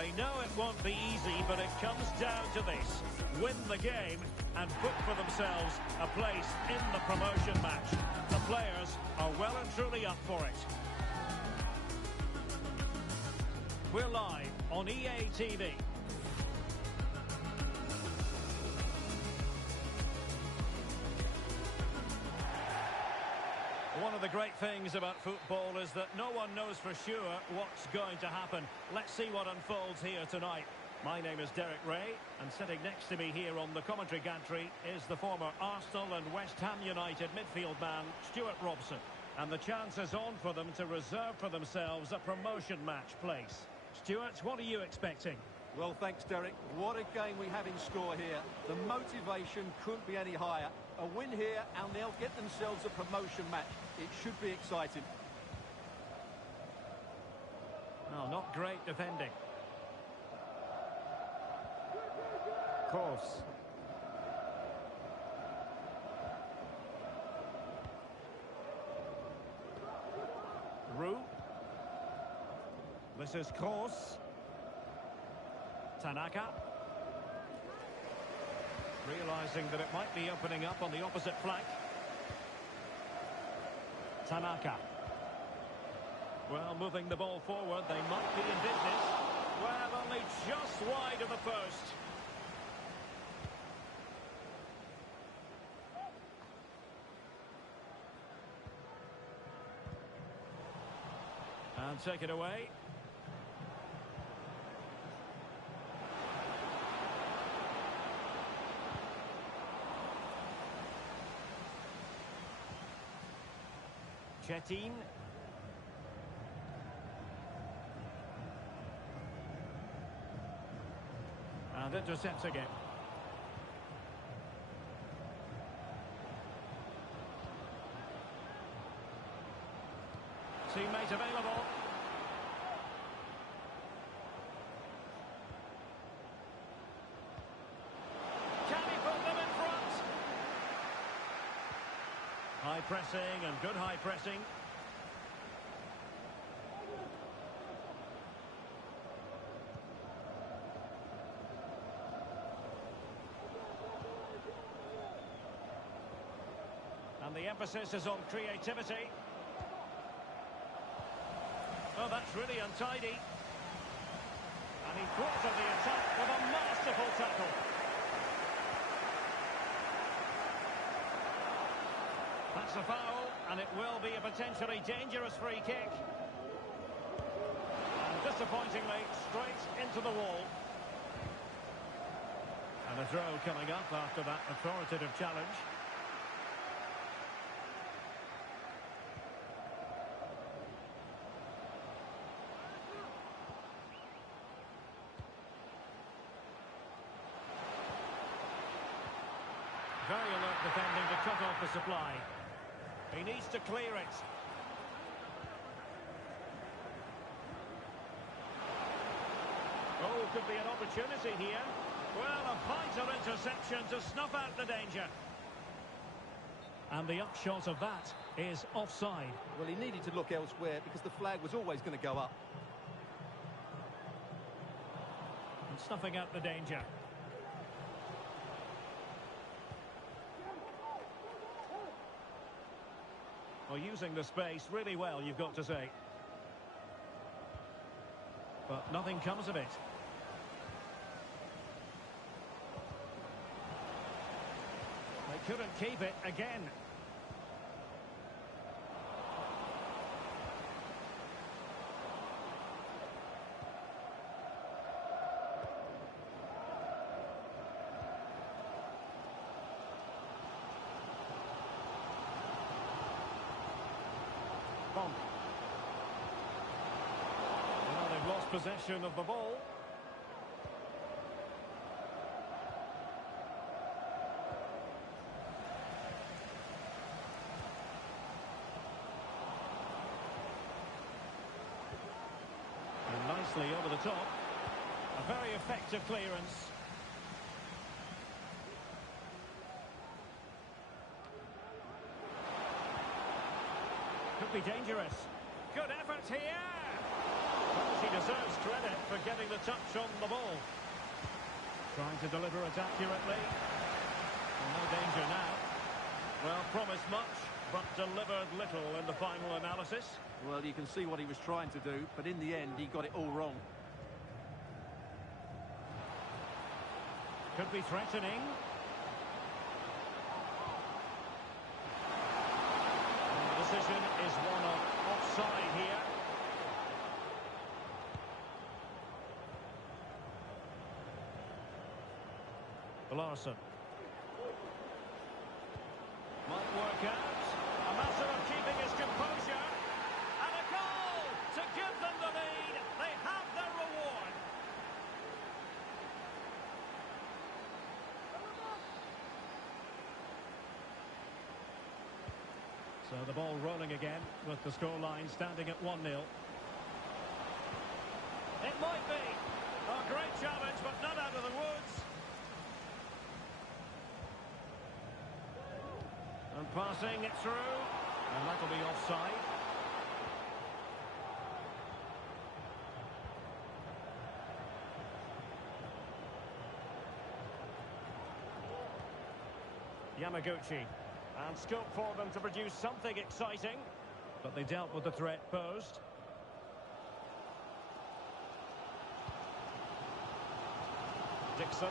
They know it won't be easy, but it comes down to this. Win the game and book for themselves a place in the promotion match. The players are well and truly up for it. We're live on EA TV. One of the great things about football is that no one knows for sure what's going to happen. Let's see what unfolds here tonight. My name is Derek Ray, and sitting next to me here on the commentary gantry is the former Arsenal and West Ham United midfield man, Stuart Robson. And the chance is on for them to reserve for themselves a promotion match place. Stuart, what are you expecting? Well, thanks, Derek. What a game we have in store here. The motivation couldn't be any higher. A win here, and they'll get themselves a promotion match. It should be exciting. Well, not great defending. Kroos. Roux. This is Kroos. Tanaka. Realising that it might be opening up on the opposite flank. Tanaka. Well, moving the ball forward, they might be in business. Well, only just wide of the post. And take it away. Chetin. And intercepting it. Teammate available. Can he put them in front? High pressing and good high pressing. And the emphasis is on creativity. Oh, that's really untidy. And he thwarted the attack with a masterful tackle. That's a foul, and it will be a potentially dangerous free kick. And disappointingly, straight into the wall. And a throw coming up after that authoritative challenge. Very alert defending to cut off the supply. He needs to clear it. Oh, could be an opportunity here. Well, a vital interception to snuff out the danger. And the upshot of that is offside. Well, he needed to look elsewhere because the flag was always going to go up. And snuffing out the danger. Well, using the space really well, you've got to say. But nothing comes of it. They couldn't keep it again. Bonk. Well, they've lost possession of the ball. And nicely over the top. A very effective clearance. Could be dangerous. Good effort here. But She deserves credit for getting the touch on the ball. Trying to deliver it accurately. Well, no danger now. Well, promised much, but delivered little in the final analysis. Well, you can see what he was trying to do, but in the end, he got it all wrong. Could be threatening. And the decision is one of offside here. Larson. Might work out. A matter of keeping his composure. And a goal to give them the lead. They have their reward. So the ball rolling again with the scoreline standing at 1-0. It might be. A great challenge, but not out of the woods. And passing it through. And that'll be offside. Yamaguchi. And scope for them to produce something exciting. But they dealt with the threat posed. Dixon.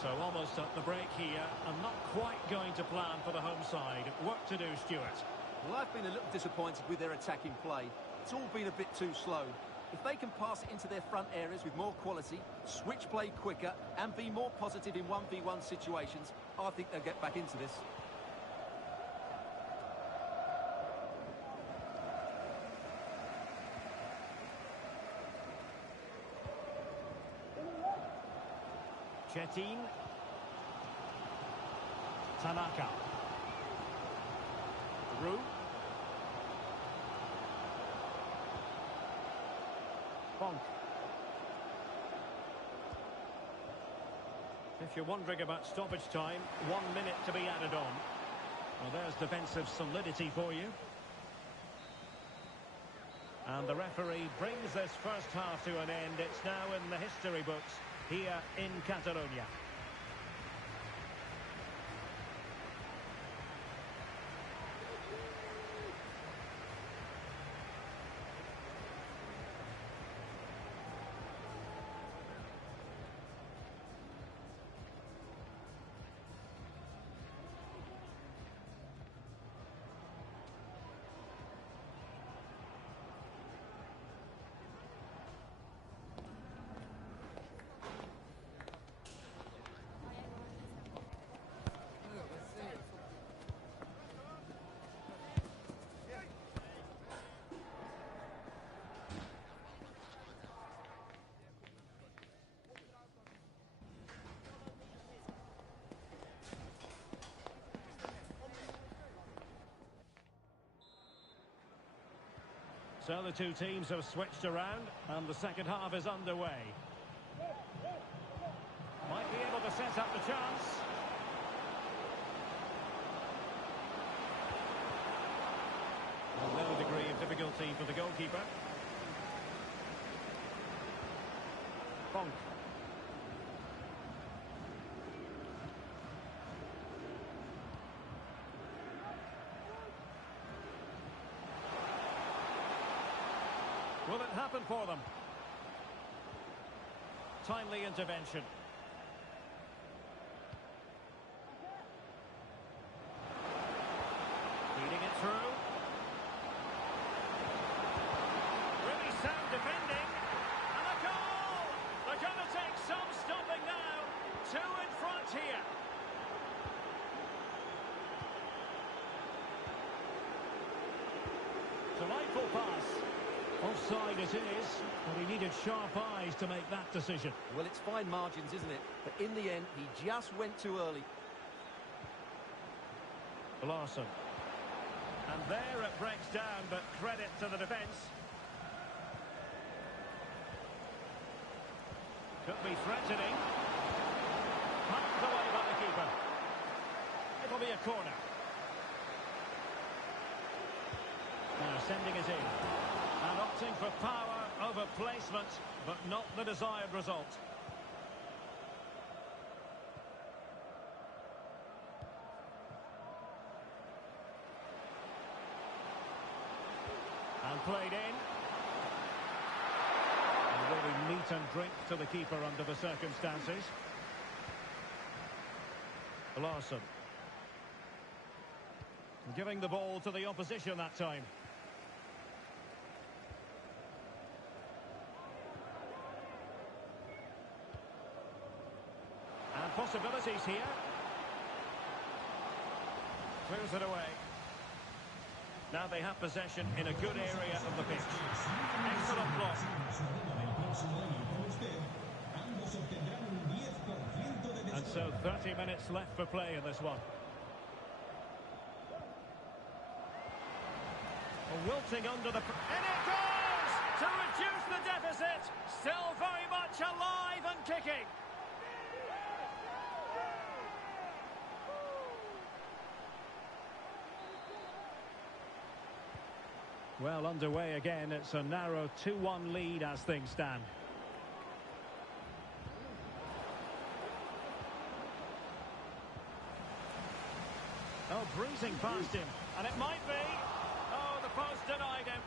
So almost at the break here, and not quite going to plan for the home side. Work to do, Stuart. Well, I've been a little disappointed with their attacking play. It's all been a bit too slow. If they can pass it into their front areas with more quality, switch play quicker, and be more positive in 1v1 situations, I think they'll get back into this. Chetin. Tanaka. Ru. Bonk. If you're wondering about stoppage time, 1 minute to be added on. Well, there's defensive solidity for you. And the referee brings this first half to an end. It's now in the history books here in Catalonia. So the two teams have switched around and the second half is underway. Might be able to set up the chance. Well, no degree of difficulty for the goalkeeper. Bonk. Will it happen for them? Timely intervention. Feeding it through. Really sound defending. And a goal! They're going to take some stopping now. Two in front here. Delightful pass. Offside it is, but he needed sharp eyes to make that decision. Well, it's fine margins, isn't it? But in the end, he just went too early. Larson. And there it breaks down, but credit to the defence. Could be threatening. Pumped away by the keeper. It'll be a corner. Now sending it in. And Opting for power over placement, but not the desired result. And played in. And really meat and drink to the keeper under the circumstances. Larsson. Giving the ball to the opposition that time. And possibilities here. Clears it away. Now they have possession in a good area of the pitch. Excellent block. And so 30 minutes left for play in this one. Wilting under the... And it goes! To reduce the deficit! Still very much alive and kicking! Well, underway again. It's a narrow 2-1 lead as things stand. Oh, breezing past him. And it might be... Oh, the post denied him.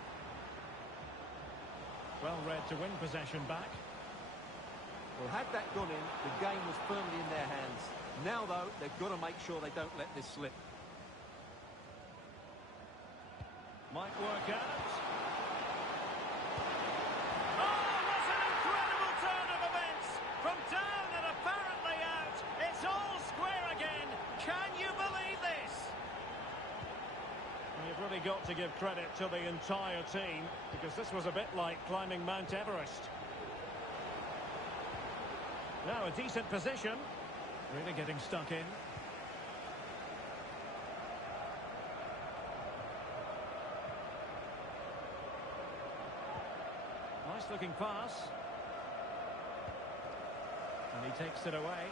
Well read to win possession back. Well, had that gone in, the game was firmly in their hands. Now, though, they've got to make sure they don't let this slip. Might work out. Oh, what an incredible turn of events! From down and apparently out, it's all square again. Can you believe this? Well, you've really got to give credit to the entire team, because this was a bit like climbing Mount Everest. Now a decent position. Really getting stuck in. Nice looking pass. And he takes it away.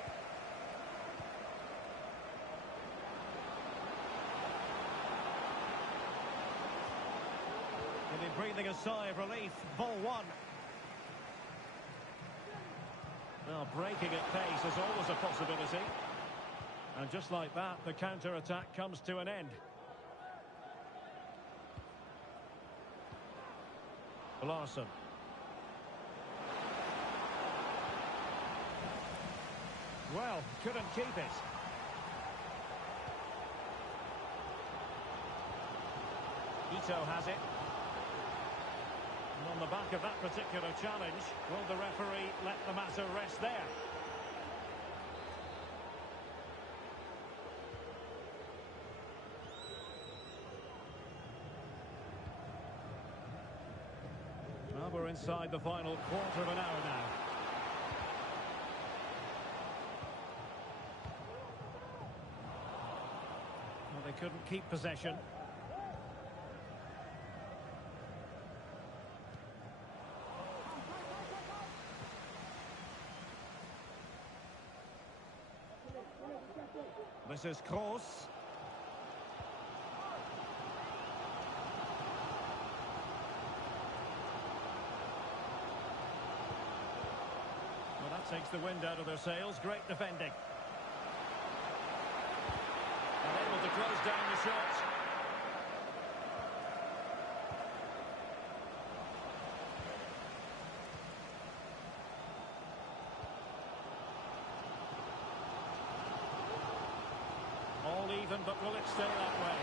He'll be breathing a sigh of relief. Ball one. Well, breaking at pace is always a possibility. And just like that, the counter-attack comes to an end. Larsson. Well, couldn't keep it. Ito has it. And on the back of that particular challenge, will the referee let the matter rest there? Well, we're inside the final quarter of an hour now. Well, they couldn't keep possession. This is Kroos. Well, that takes the wind out of their sails. Great defending. And able to close down the shot. All even, but will it stay that way?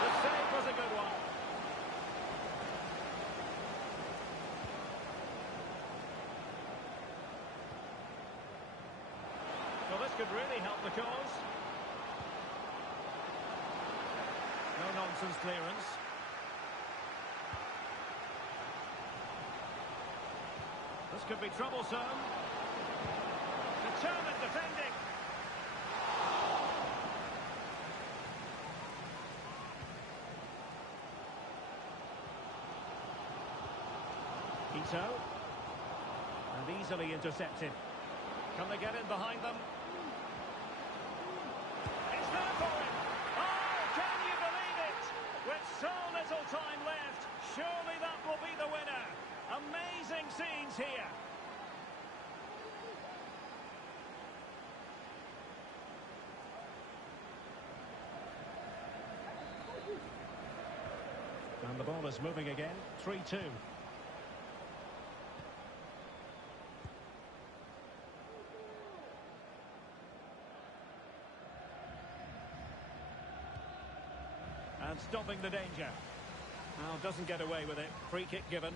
The save was a good one. Well, this could really help the cause. No nonsense clearance. This could be troublesome. Determined defending. Ito. And easily intercepted. Can they get in behind them? It's there for him! Oh, can you believe it? With So little time left. Surely that will be the winner. Amazing scenes here. And the ball is moving again. 3-2. And stopping the danger. Now doesn't get away with it. Free kick given.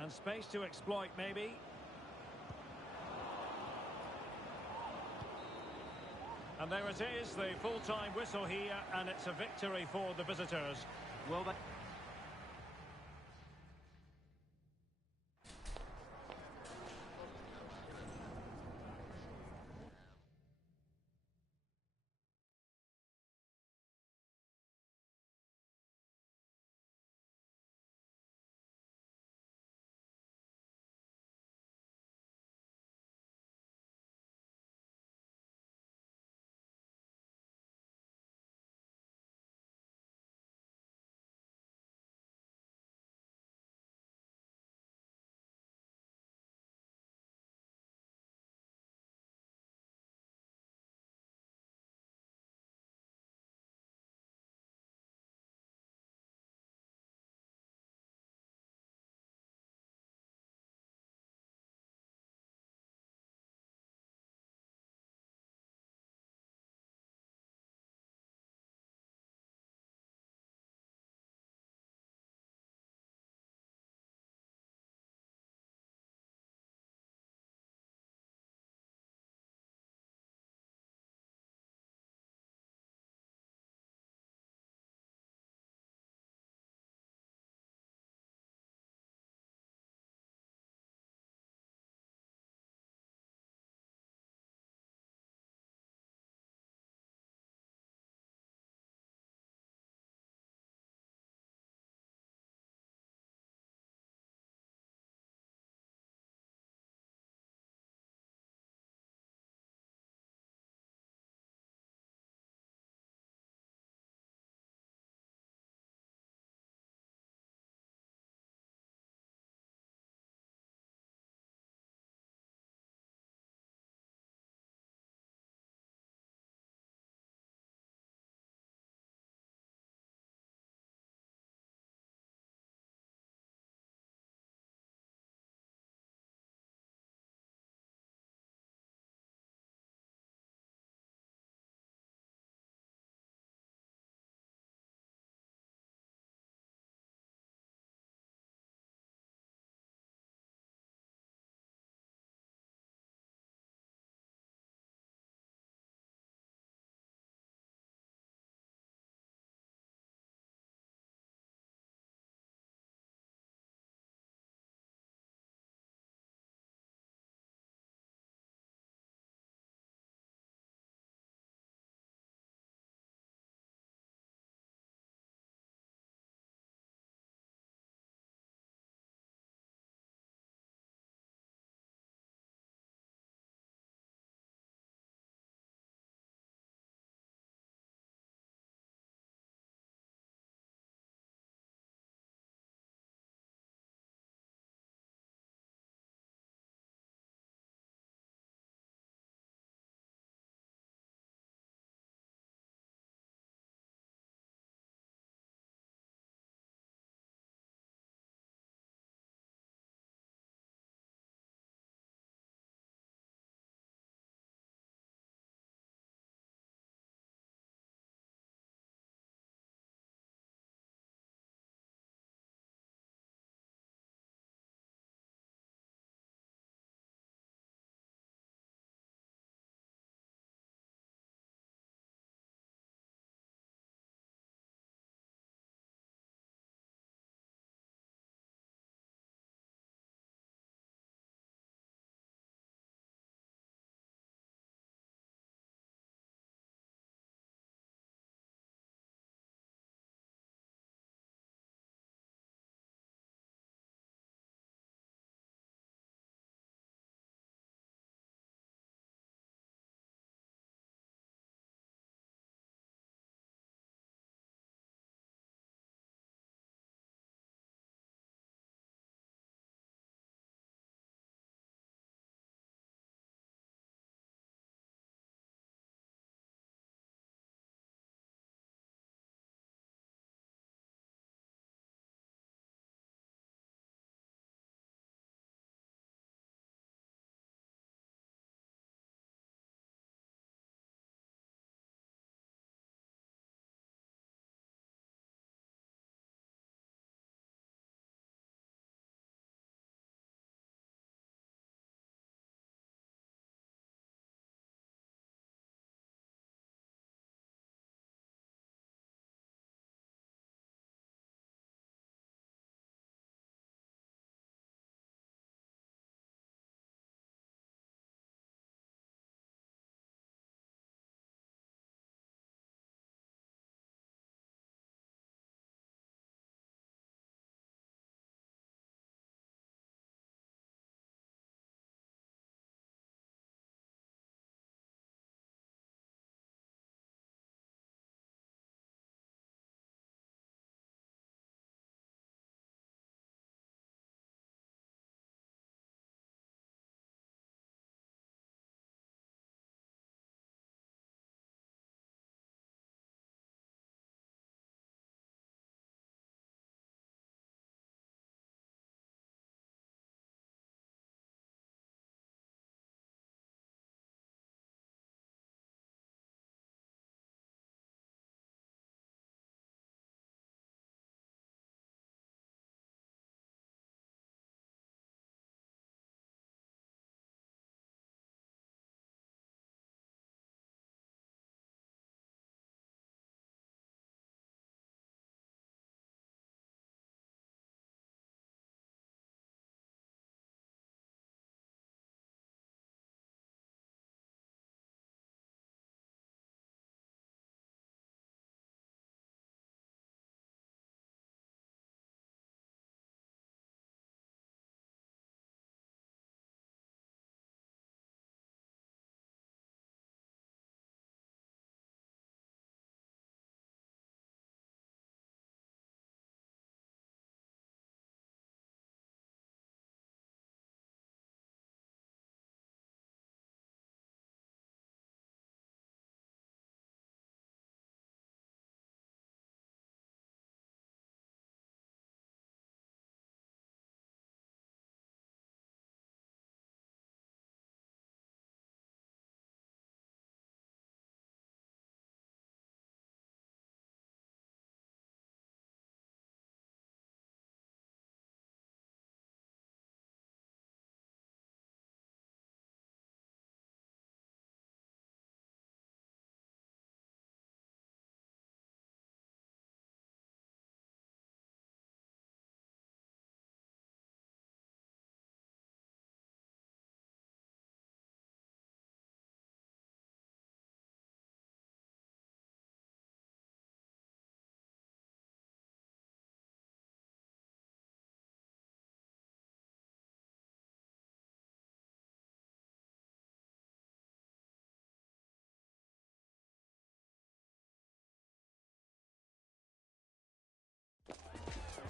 And space to exploit, maybe. And there it is, the full-time whistle here, and it's a victory for the visitors. Well, they...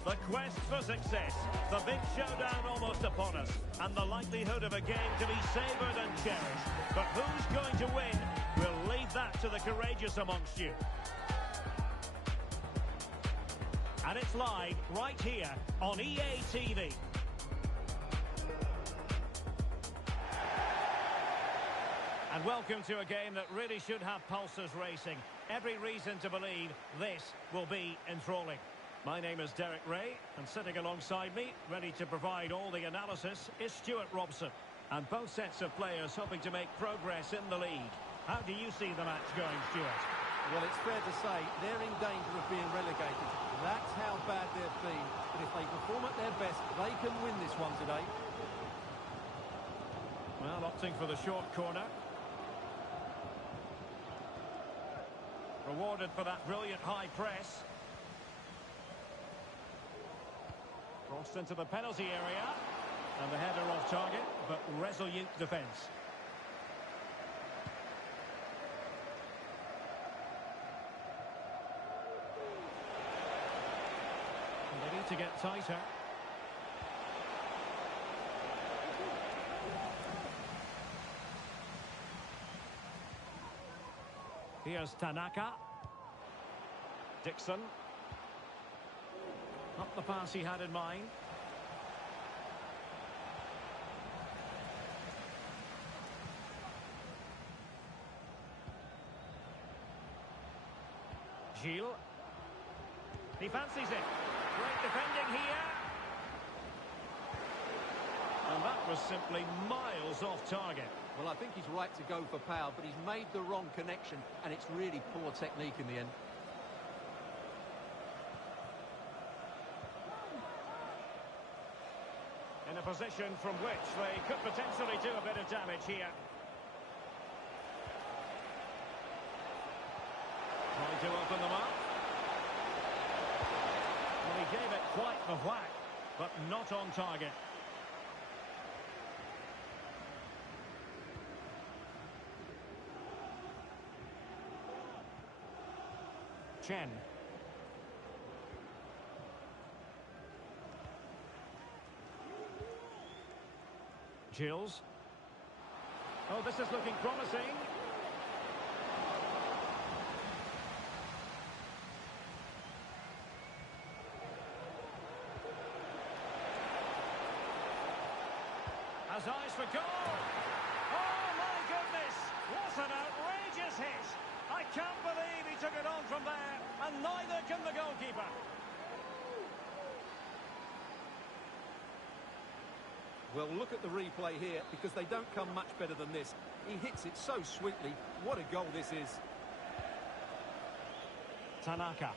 The quest for success, the big showdown almost upon us, and the likelihood of a game to be savoured and cherished. But who's going to win? We'll leave that to the courageous amongst you. And it's live right here on EA TV. And welcome to a game that really should have pulses racing. Every reason to believe this will be enthralling. My name is Derek Ray, and sitting alongside me, ready to provide all the analysis, is Stuart Robson. And both sets of players hoping to make progress in the league. How do you see the match going, Stuart? Well, it's fair to say they're in danger of being relegated. That's how bad they've been. But if they perform at their best, they can win this one today. Well, opting for the short corner. Rewarded for that brilliant high press. Crossed into the penalty area. And the header off target, but resolute defence. And they need to get tighter. Here's Tanaka. Dixon. Not the pass he had in mind. Gilles. He fancies it. Great defending here. And that was simply miles off target. Well, I think he's right to go for power, but he's made the wrong connection, and it's really poor technique in the end. In a position from which they could potentially do a bit of damage here. Trying to open them up. Well, he gave it quite the whack, but not on target. Chen. Gilles. Oh, this is looking promising. Has eyes for goal. Oh, my goodness. What an outrageous hit. I can't believe he took it on from there, and neither can the goalkeeper. Well, look at the replay here, because they don't come much better than this. He hits it so sweetly. What a goal this is. Tanaka.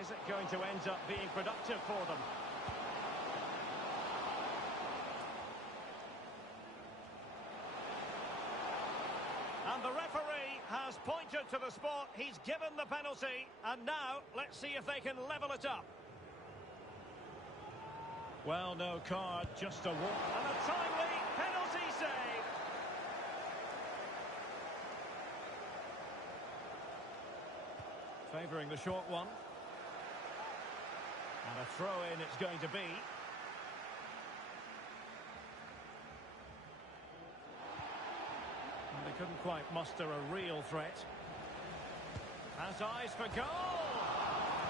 Is it going to end up being productive for them? And the referee has pointed to the spot. He's given the penalty. And now, let's see if they can level it up. Well, no card, just a walk. And a timely penalty save. Favouring the short one. And a throw-in it's going to be. And they couldn't quite muster a real threat. Has eyes for goal!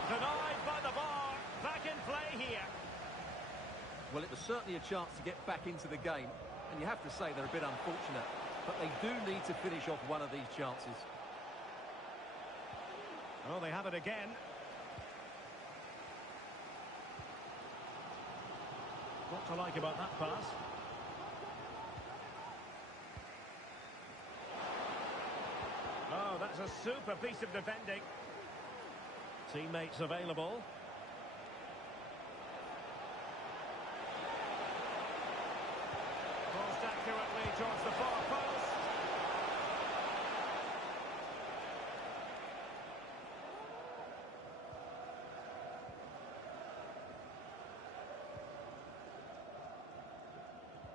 Denied by the bar. Back in play here. Well, it was certainly a chance to get back into the game. And you have to say they're a bit unfortunate. But they do need to finish off one of these chances. Oh, they have it again. What to like about that pass? Oh, that's a super piece of defending. Teammates available. Crossed accurately towards the far post.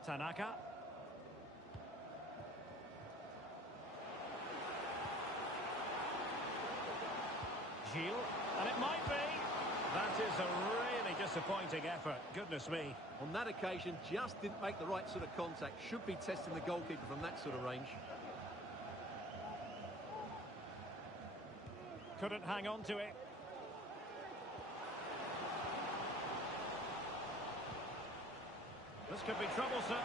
Tanaka. Gilles, and it might be. That is a really disappointing effort. Goodness me. On that occasion, just didn't make the right sort of contact. Should be testing the goalkeeper from that sort of range. Couldn't hang on to it. This could be troublesome.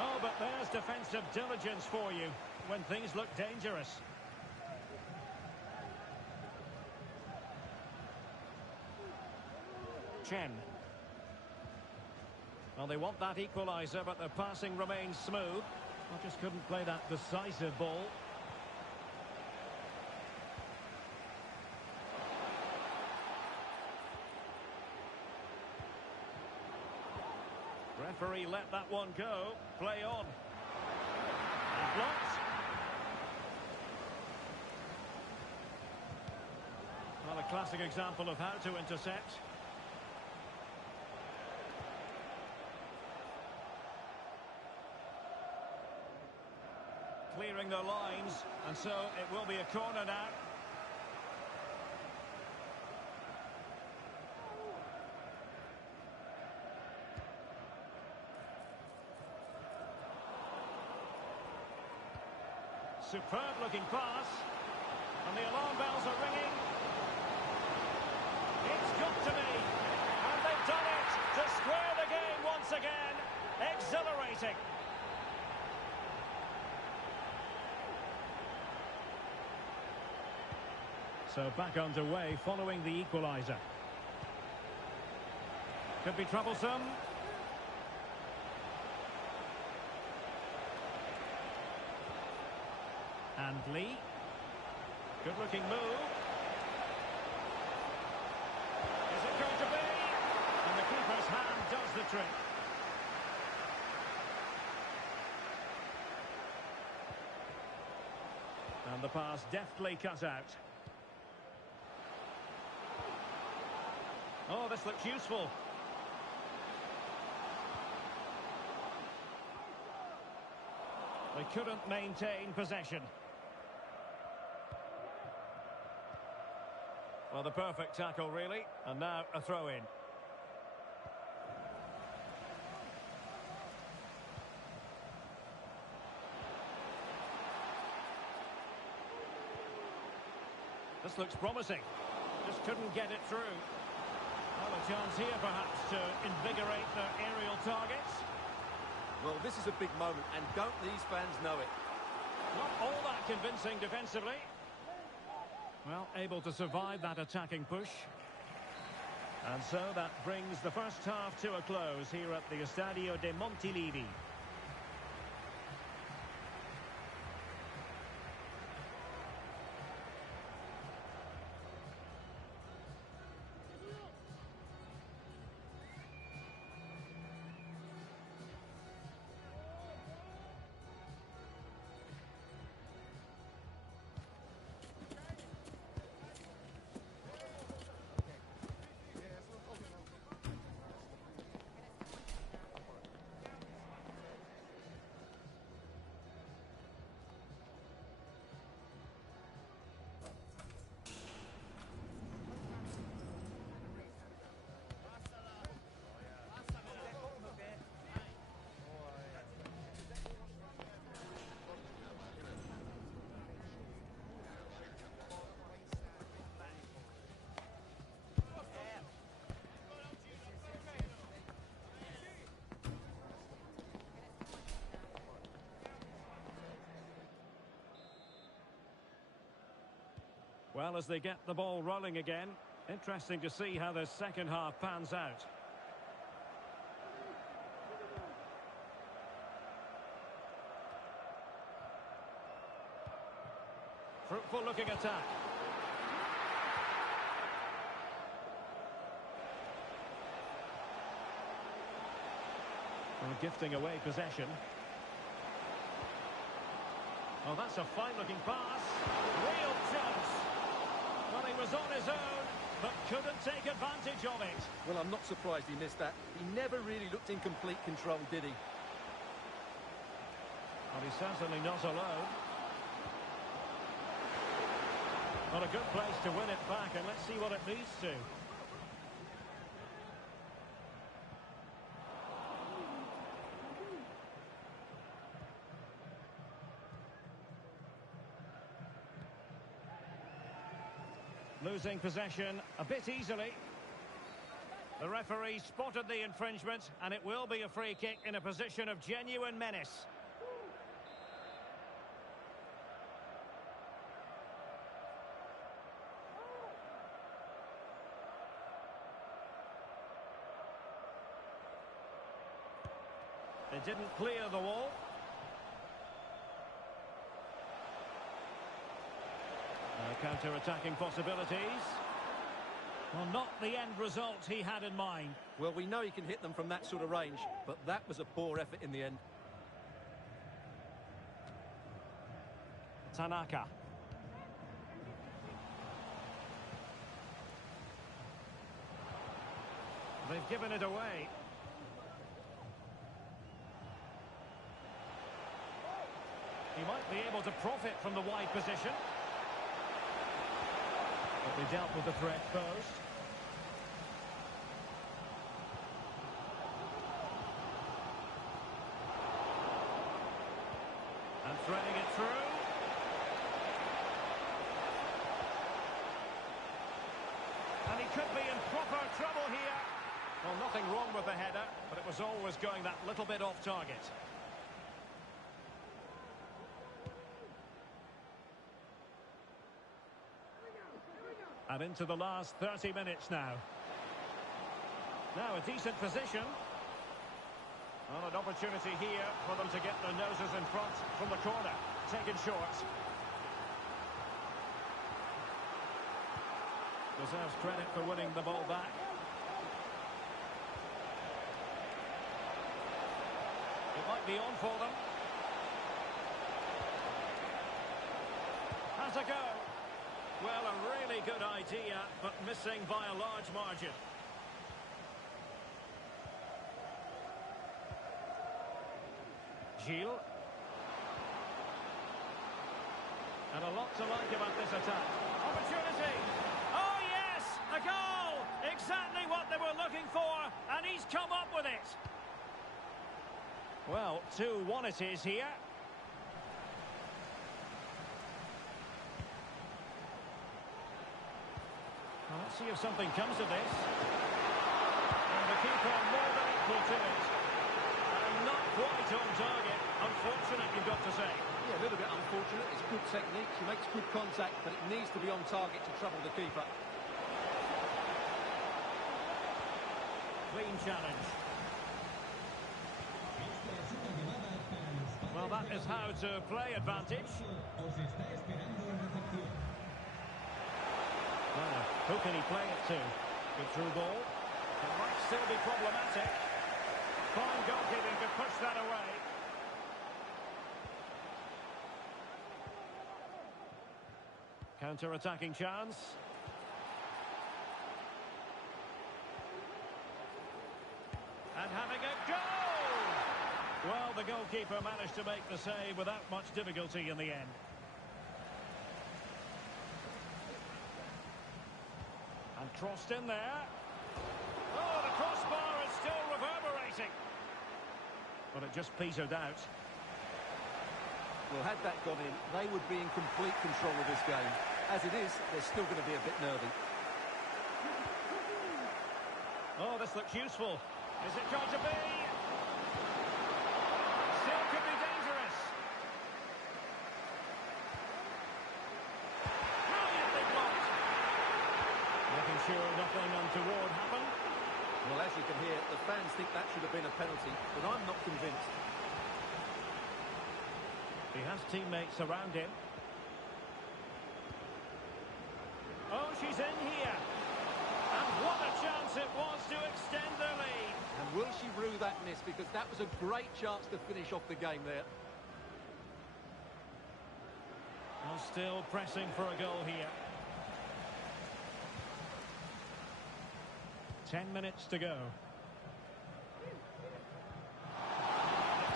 Oh, but there's defensive diligence for you when things look dangerous. Chen. Well, they want that equaliser, but the passing remains smooth. I just couldn't play that decisive ball. Referee let that one go. Play on. And blocked. Well, a classic example of how to intercept. Clearing the lines, and so it will be a corner now. Superb looking pass, and the alarm bells are ringing. It's got to be, and they've done it to square the game once again. Exhilarating. So back underway following the equaliser. Could be troublesome. And Lee. Good looking move. Is it going to be? And the keeper's hand does the trick. And the pass deftly cut out. Oh, this looks useful. They couldn't maintain possession. Well, the perfect tackle, really. And now a throw-in. This looks promising. Just couldn't get it through. Well, a chance here, perhaps, to invigorate their aerial targets. Well, this is a big moment, and don't these fans know it? Not all that convincing defensively. Well, able to survive that attacking push. And so that brings the first half to a close here at the Estadio de Montilivi. Well, as they get the ball rolling again, interesting to see how the second half pans out. Fruitful looking attack. Well, gifting away possession. Oh, that's a fine looking pass. Real chance. Well, he was on his own, but couldn't take advantage of it. Well, I'm not surprised he missed that. He never really looked in complete control, did he? Well, he's certainly not alone. Well, a good place to win it back, and let's see what it leads to. Losing possession a bit easily. The referee spotted the infringement, and it will be a free kick in a position of genuine menace. It didn't clear the wall. Counter-attacking possibilities. Well, not the end result he had in mind. Well, we know he can hit them from that sort of range, but that was a poor effort in the end. Tanaka. They've given it away. He might be able to profit from the wide position. But they dealt with the threat posed. And threading it through. And he could be in proper trouble here. Well, nothing wrong with the header, but it was always going that little bit off target. And into the last 30 minutes now. Now a decent position. Well, an opportunity here for them to get their noses in front from the corner. Taken short. Deserves credit for winning the ball back. It might be on for them. Has a go. Well, a really good idea, but missing by a large margin. Gilles. And a lot to like about this attack. Opportunity! Oh, yes! A goal! Exactly what they were looking for, and he's come up with it. Well, 2-1 it is here. Well, let's see if something comes of this. And the keeper more than equal to it. And not quite on target. Unfortunate, you've got to say. Yeah, a little bit unfortunate. It's good technique. He makes good contact, but it needs to be on target to trouble the keeper. Clean challenge. Well, that is how to play advantage. Well, who can he play it to? Good through ball. It might still be problematic. Fine goalkeeping to push that away. Counter-attacking chance. And having a goal! Well, the goalkeeper managed to make the save without much difficulty in the end. And crossed in there. Oh, the crossbar is still reverberating. But it just petered out. Well, had that gone in, they would be in complete control of this game. As it is, they're still going to be a bit nervy. Oh, this looks useful. Is it going to be? Still could be dangerous. Brilliantly blocked. Making sure nothing untoward happened. Well, as you can hear, the fans think that should have been a penalty, but I'm not convinced. He has teammates around him. Oh, she's in here. And what a chance it was to extend their lead. And will she rue that miss? Because that was a great chance to finish off the game there. Well, still pressing for a goal here. 10 minutes to go. It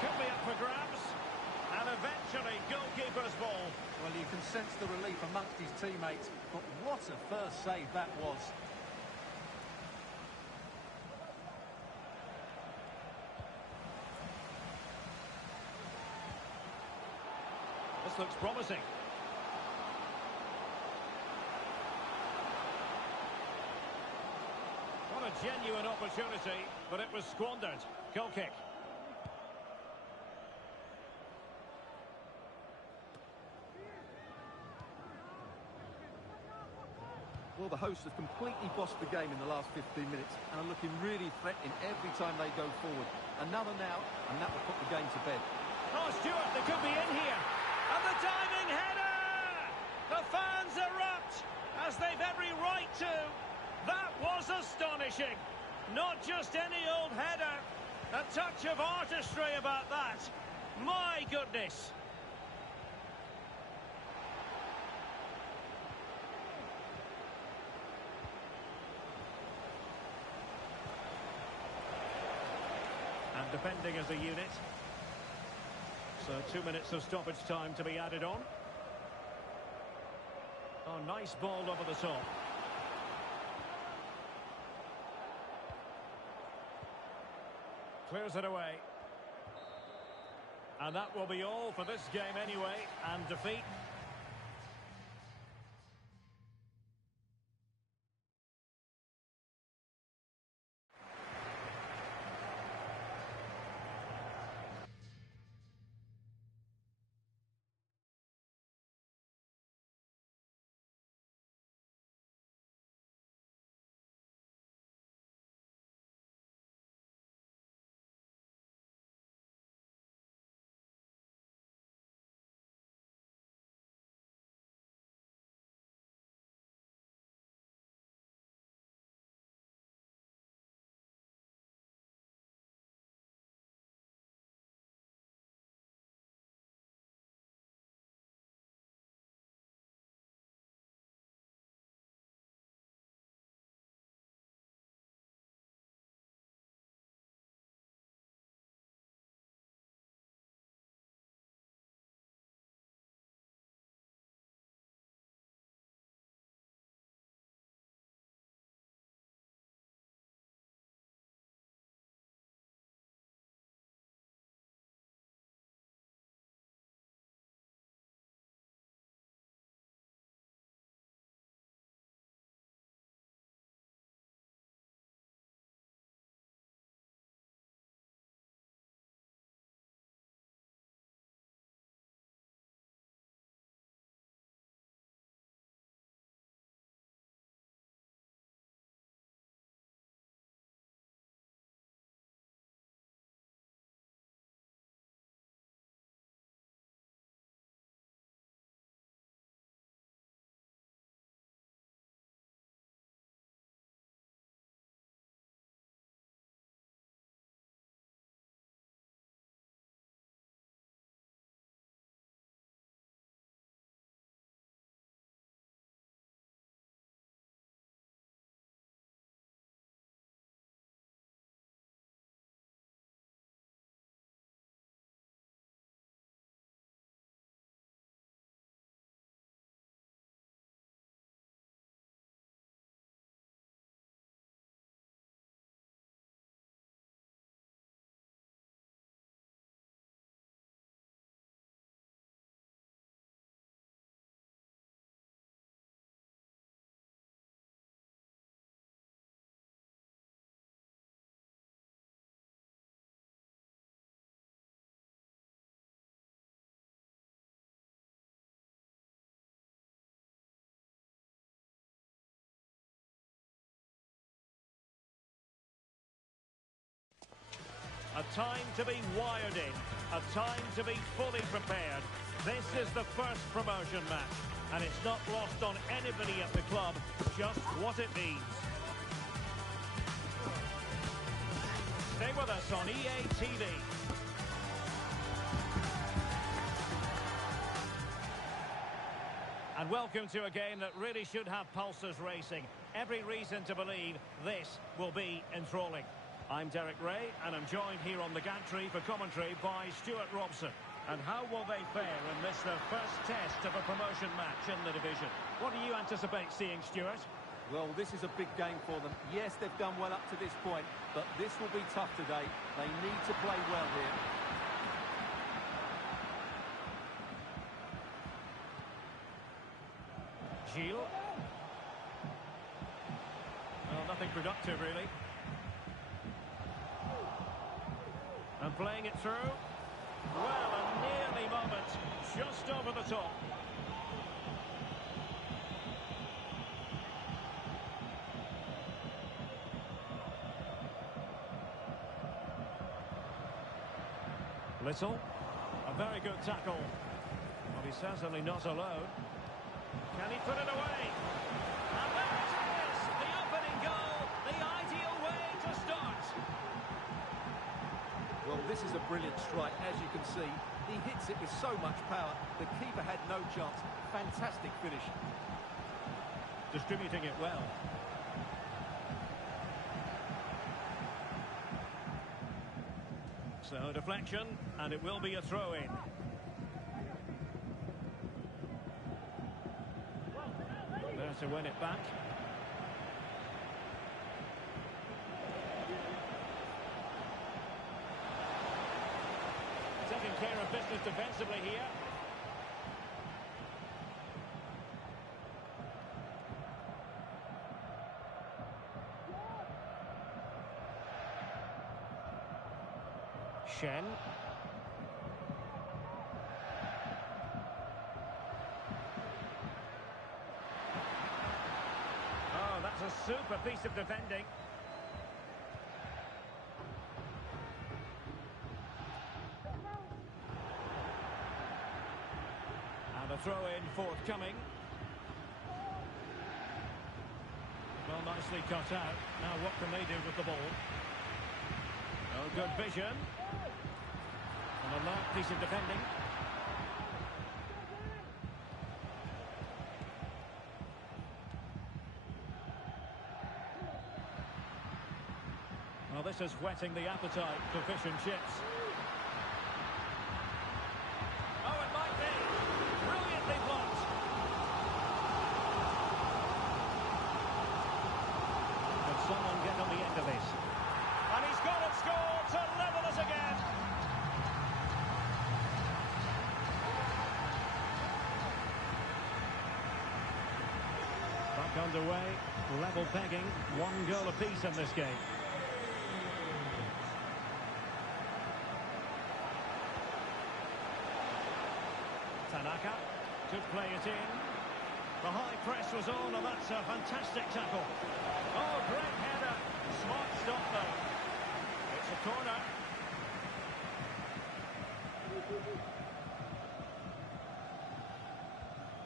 could be up for grabs. And eventually goalkeeper's ball. Well, you can sense the relief amongst his teammates, but what a first save that was. This looks promising. What a genuine opportunity, but it was squandered. Goal kick. Well, the hosts have completely bossed the game in the last 15 minutes and are looking really threatening every time they go forward. Another now, and that will put the game to bed. Oh, Stuart, they could be in here. And the diving header! The fans erupt, as they've every right to. That was astonishing. Not just any old header. A touch of artistry about that. My goodness. And defending as a unit. So 2 minutes of stoppage time to be added on. Oh, nice ball over the top. Clears it away. And that will be all for this game anyway. And defeat. A time to be wired in. A time to be fully prepared. This is the first promotion match. And it's not lost on anybody at the club just what it means. Stay with us on EA TV. And welcome to a game that really should have pulses racing. Every reason to believe this will be enthralling. I'm Derek Ray, and I'm joined here on the gantry for commentary by Stuart Robson. And how will they fare in this, their first test of a promotion match in the division? What do you anticipate seeing, Stuart? Well, this is a big game for them. Yes, they've done well up to this point, but this will be tough today. They need to play well here. Gilles. Well, nothing productive, really. And playing it through. Well, a nearly moment. Just over the top. Little. A very good tackle. Well, he's certainly not alone. Can he put it away? And there it is! The opening goal! The ideal way to start! Well, this is a brilliant strike, as you can see. He hits it with so much power. The keeper had no chance. Fantastic finish. Distributing it well. So, deflection, and it will be a throw-in. There to win it back. Taking care of business defensively here. Shen. Oh, that's a super piece of defending. And a throw-in forthcoming. Well, nicely cut out. Now what can they do with the ball? Oh, good vision. And a light piece of defending. Well, this is whetting the appetite for fish and chips. Oh, it might be. Brilliantly blocked. Can someone get on the end of this? And he's got it scored to level us again. Back underway, level pegging, 1 goal apiece in this game. Tanaka could play it in. The high press was on, and that's a fantastic tackle. Oh, great header. Smart stop, though. It's a corner.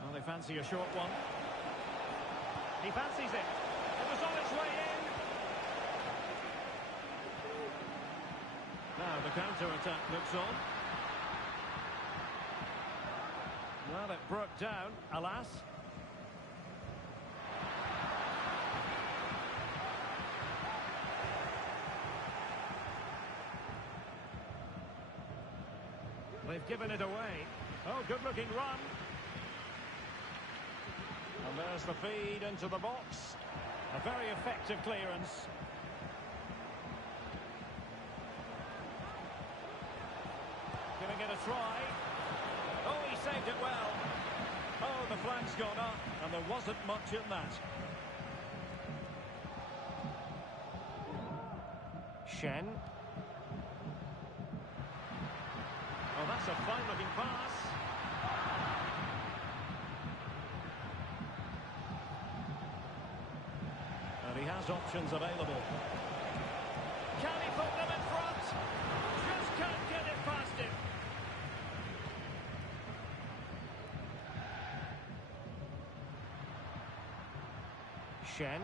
Well, they fancy a short one. He fancies it. It was on its way in. Now the counter-attack looks on. Well, it broke down, alas. They've given it away. Oh, good-looking run. And there's the feed into the box. A very effective clearance. Giving it a try. Oh, he saved it well. Oh, the flag's gone up, and there wasn't much in that. Shen. Oh, that's a fine-looking pass. And he has options available. Can he put them in front? Just can't get it past him. Shen.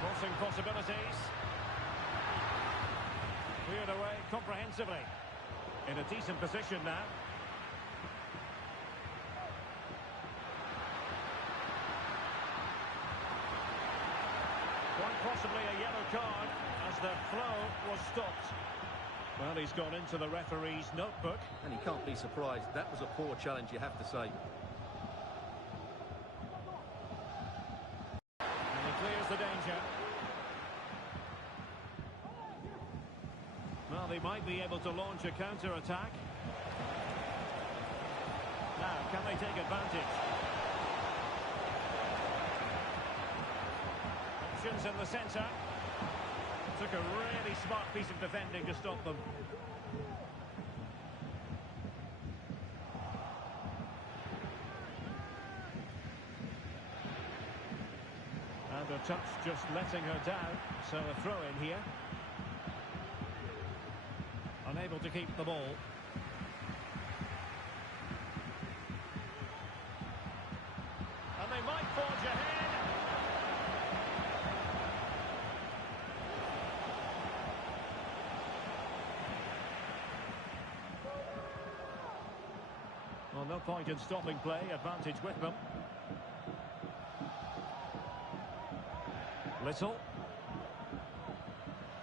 Crossing possibilities. Cleared away comprehensively. In a decent position now. Quite possibly a yellow card as the flow was stopped. Well, he's gone into the referee's notebook. And he can't be surprised. That was a poor challenge, you have to say. And he clears the danger. Well, they might be able to launch a counter-attack. Now, can they take advantage? Options in the centre. Took a really smart piece of defending to stop them. And a touch just letting her down. So a throw in here. Unable to keep the ball. And they might forge ahead. Well, no point in stopping play. Advantage with them. Little.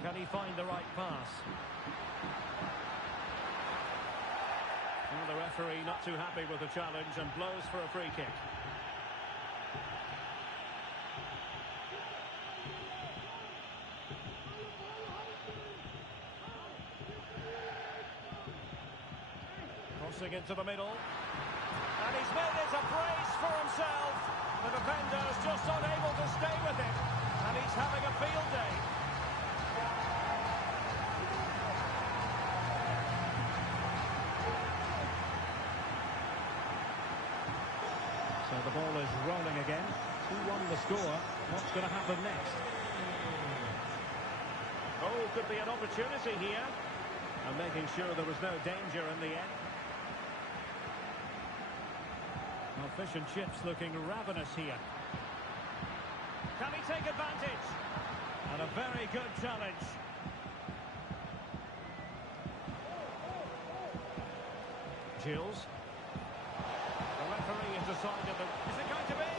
Can he find the right pass? Well, the referee not too happy with the challenge and blows for a free kick. Crossing into the middle. And he's made it a brace for himself. The defender's just unable to stay with it. And he's having a field day. So the ball is rolling again. 2-1 the score. What's going to happen next? Oh, could be an opportunity here. And making sure there was no danger in the end. Well, fish and chips looking ravenous here. Can he take advantage? And a very good challenge. Gilles. The referee has decided that... Is it going to be?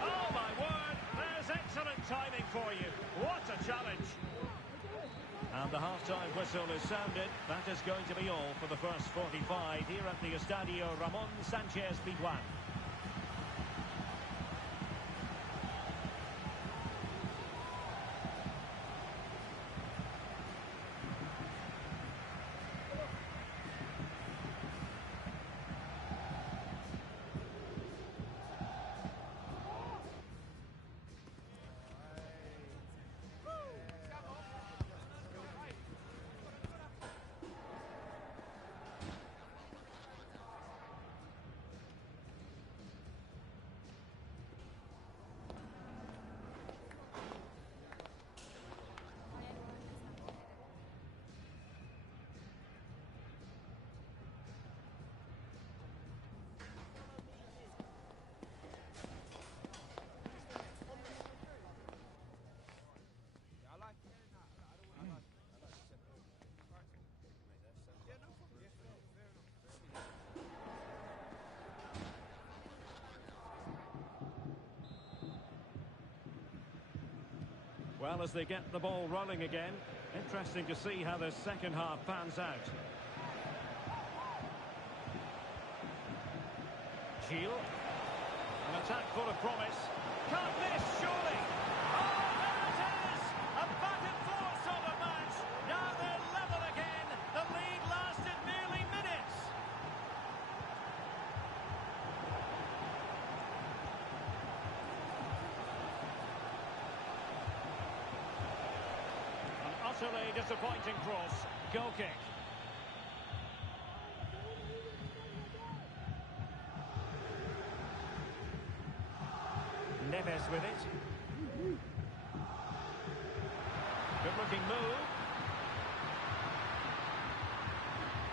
Oh, my word! There's excellent timing for you. What a challenge! And the half-time whistle is sounded. That is going to be all for the first 45 here at the Estadio Ramon Sanchez Pizjuan. Well, as they get the ball rolling again, interesting to see how the second half pans out. Gilles. An attack full of promise. Can't miss, surely. Oh, there it is! A back and forth sort of match. Now they're level again. The lead lasted nearly minutes. An utterly disappointing cross. Goal kick. Neves with it. Good looking move.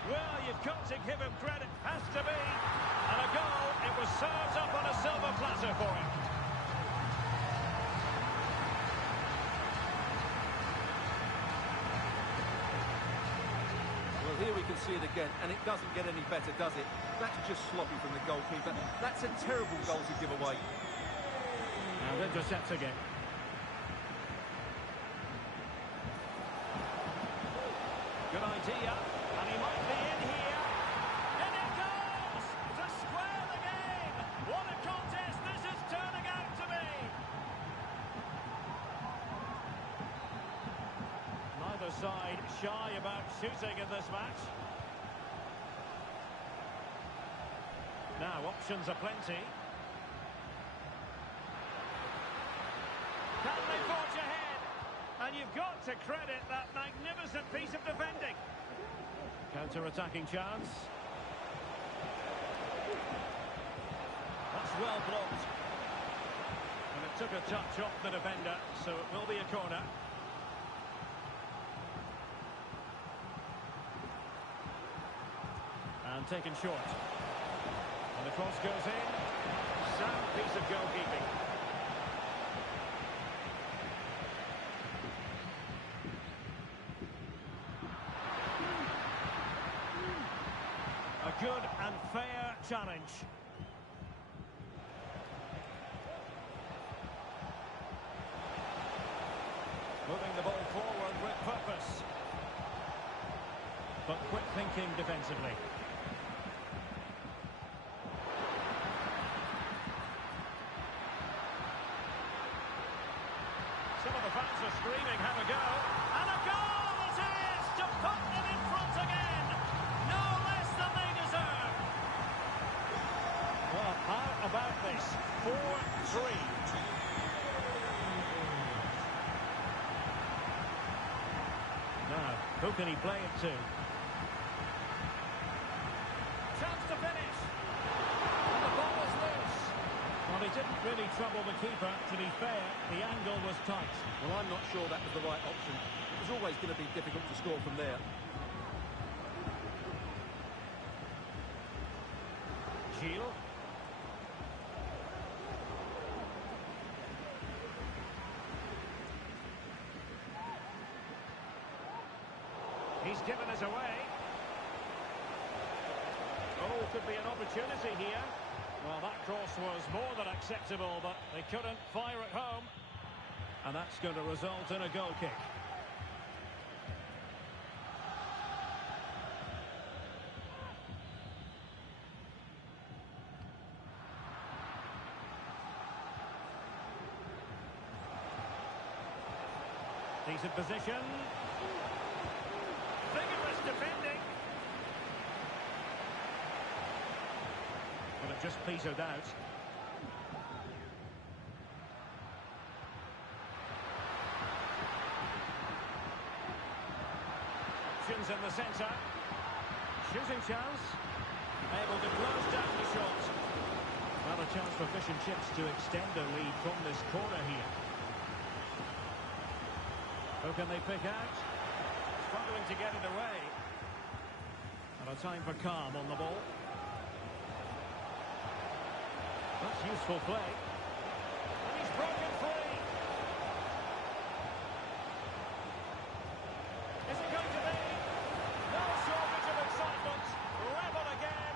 Well, you've got to give him credit. Has to be. And a goal. It was served up on a silver platter for him. Well, here we can see it again, and it doesn't get any better, does it? That's just sloppy from the goalkeeper. That's a terrible goal to give away. And intercepts again. Mattia, and he might be in here. In it goes! To square the game! What a contest this is turning out to be! Neither side shy about shooting in this match. Now, options are plenty. Can they forge ahead? And you've got to credit that magnificent piece of defending. Counter-attacking chance. That's well blocked. And it took a touch off the defender, so it will be a corner. And taken short. And the cross goes in. Sound piece of goalkeeping. A good and fair challenge. Moving the ball forward with purpose. But quick thinking defensively. Some of the fans are screaming, have a go. And a goal it is to put them in front again. No less than they deserve. Well, how about this? 4-3. Now, who can he play it to? Chance to finish. And the ball is loose. Well, he didn't really trouble the keeper. To be fair, the angle was tight. Well, I'm not sure that was the right option. It was always going to be difficult to score from there. Gilles. He's given us away. Oh, could be an opportunity here. Well, that cross was more than acceptable, but they couldn't fire it home. And that's going to result in a goal kick. Decent position. Vigorous defending. But it just petered out. Options in the centre. Shooting chance. Able to close down the shot. Well, a chance for Fish and Chips to extend their lead from this corner here. Who can they pick out? Struggling to get it away. And a time for calm on the ball. That's useful play. And he's broken free. Is it going to be? No shortage of excitement. Rebel again.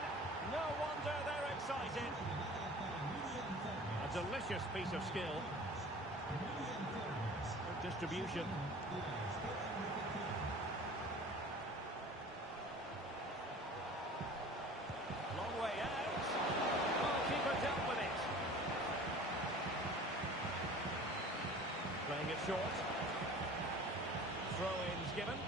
No wonder they're excited. A delicious piece of skill. Good distribution. Long way out. Goalkeeper dealt with it. Playing it short. Throw-ins given.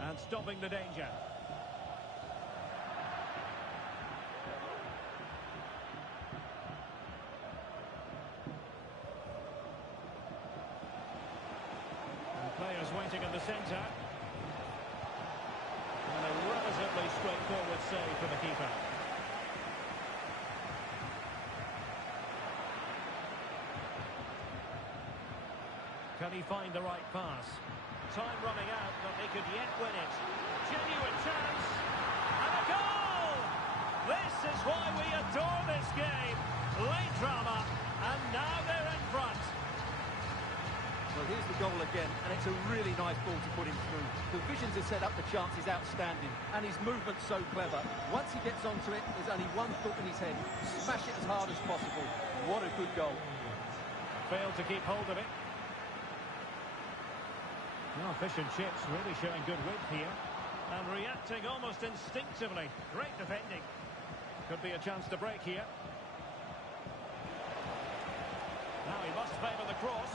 And stopping the danger. Players waiting in the centre. And a relatively straightforward save for the keeper. Can he find the right pass? Time running out, but they could yet win it. Genuine chance. And a goal! This is why we adore this game. Late drama, and now they're in front. Well, here's the goal again, and it's a really nice ball to put him through. The vision to set up the chance is outstanding, and his movement's so clever. Once he gets onto it, there's only one thought in his head. Smash it as hard as possible. What a good goal. Failed to keep hold of it. Well, fish and chips really showing good width here. And reacting almost instinctively. Great defending. Could be a chance to break here. Now he must favour the cross.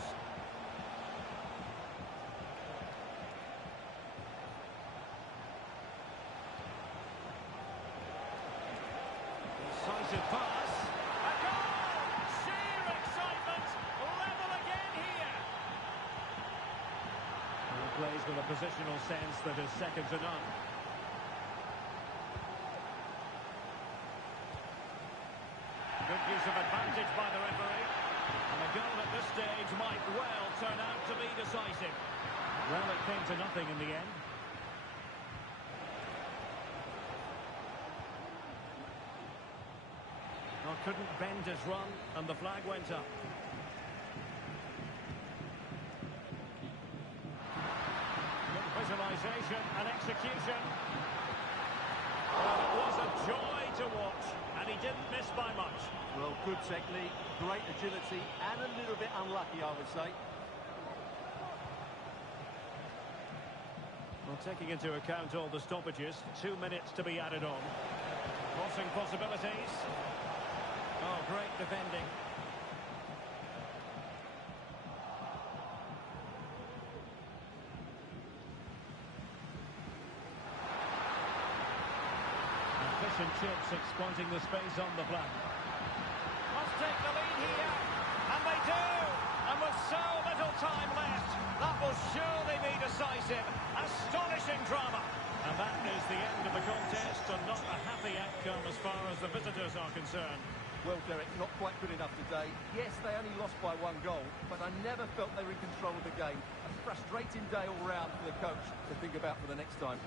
Decisive pass. A goal! Sheer excitement! Level again here! And he plays with a positional sense that is second to none. Good use of advantage by the referee. And a goal at this stage might well turn out to be decisive. Well, it came to nothing in the end. Well, couldn't bend his run, and the flag went up. Good visualisation and execution. Well, it was a joy to watch, and he didn't miss by much. Well, good technique, great agility, and a little bit unlucky, I would say. Well, taking into account all the stoppages, 2 minutes to be added on. Crossing possibilities. Oh, great defending. And fish and chips exploiting the space on the flank. Must take the lead here, and they do! And with so little time left, that will surely be decisive. Astonishing drama. And that is the end of the contest, and not a happy outcome as far as the visitors are concerned. Well, Derek, not quite good enough today. Yes, they only lost by 1 goal, but I never felt they were in control of the game. A frustrating day all round for the coach to think about for the next time.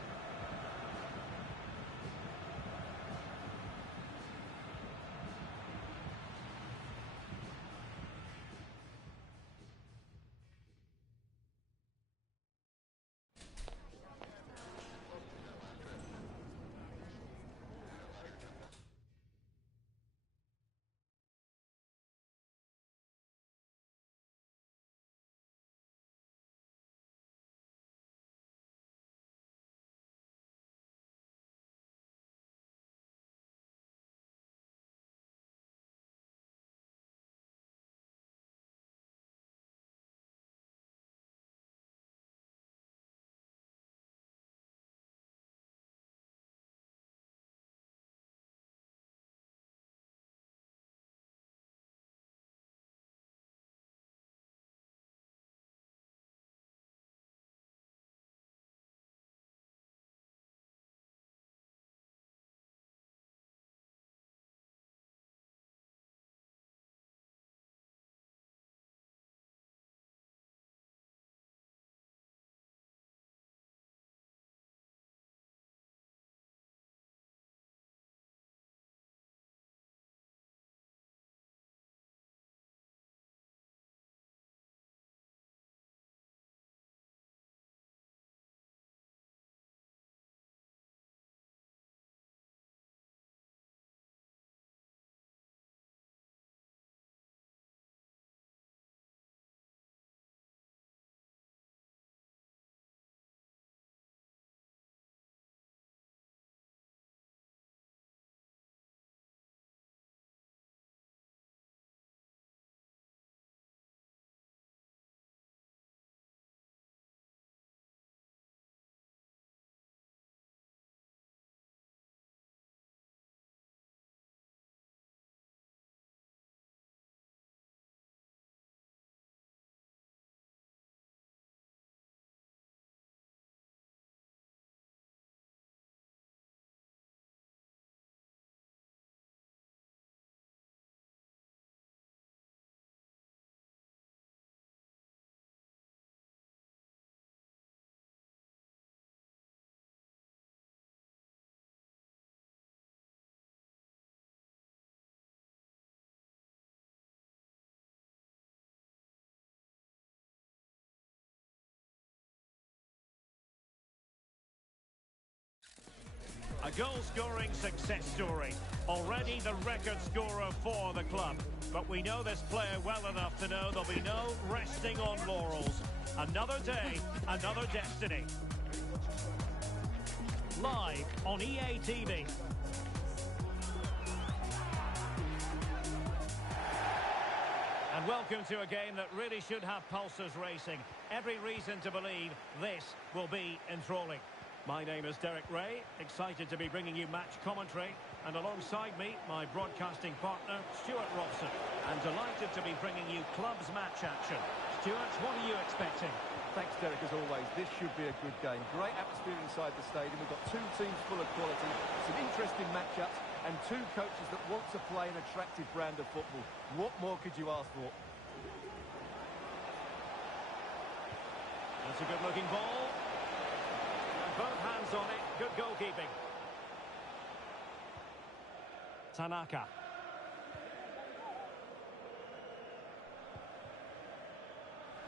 A goal-scoring success story. Already the record scorer for the club. But we know this player well enough to know there'll be no resting on laurels. Another day, another destiny. Live on EA TV. And welcome to a game that really should have pulses racing. Every reason to believe this will be enthralling. My name is Derek Ray, excited to be bringing you match commentary. And alongside me, my broadcasting partner, Stuart Robson. And delighted to be bringing you clubs match action. Stuart, what are you expecting? Thanks, Derek, as always. This should be a good game. Great atmosphere inside the stadium. We've got two teams full of quality, some interesting matchups, and two coaches that want to play an attractive brand of football. What more could you ask for? That's a good-looking ball. And both hands on it. Good goalkeeping. Tanaka.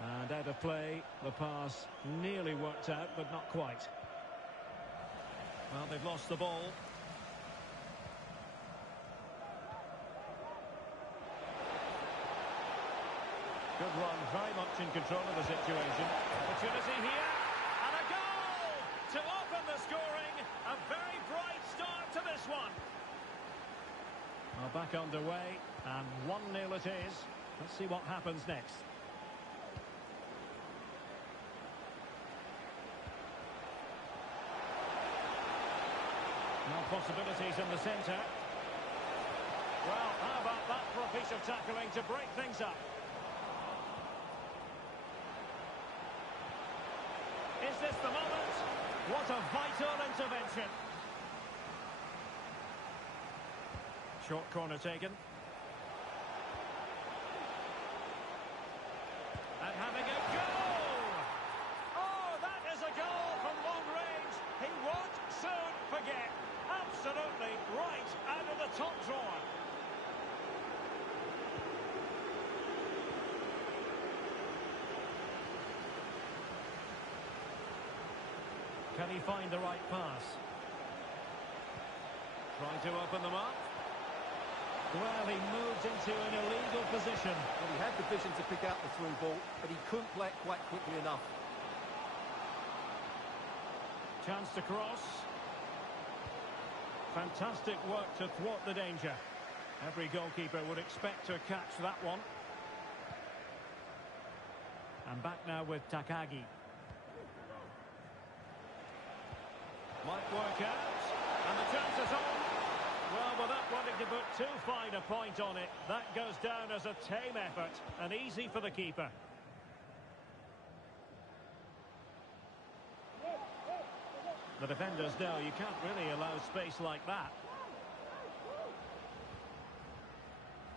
And out of play, the pass nearly worked out, but not quite. Well, they've lost the ball. Good run, very much in control of the situation. Opportunity here, and a goal to open the scoring. A very bright start to this one. Well, back underway, and 1-0 it is. Let's see what happens next. Now possibilities in the centre. Well, how about that for a piece of tackling to break things up? Is this the moment? What a vital intervention. Short corner taken. And having a goal! Oh, that is a goal from long range. He won't soon forget. Absolutely right out of the top drawer. Can he find the right pass? Trying to open them up. Well, he moved into an illegal position. Well, he had the vision to pick out the through ball, but he couldn't play it quite quickly enough. Chance to cross. Fantastic work to thwart the danger. Every goalkeeper would expect to catch that one. And back now with Takagi. Might work out. And the chance is on. Well, without wanting to put too fine a point on it, that goes down as a tame effort and easy for the keeper. The defenders know you can't really allow space like that.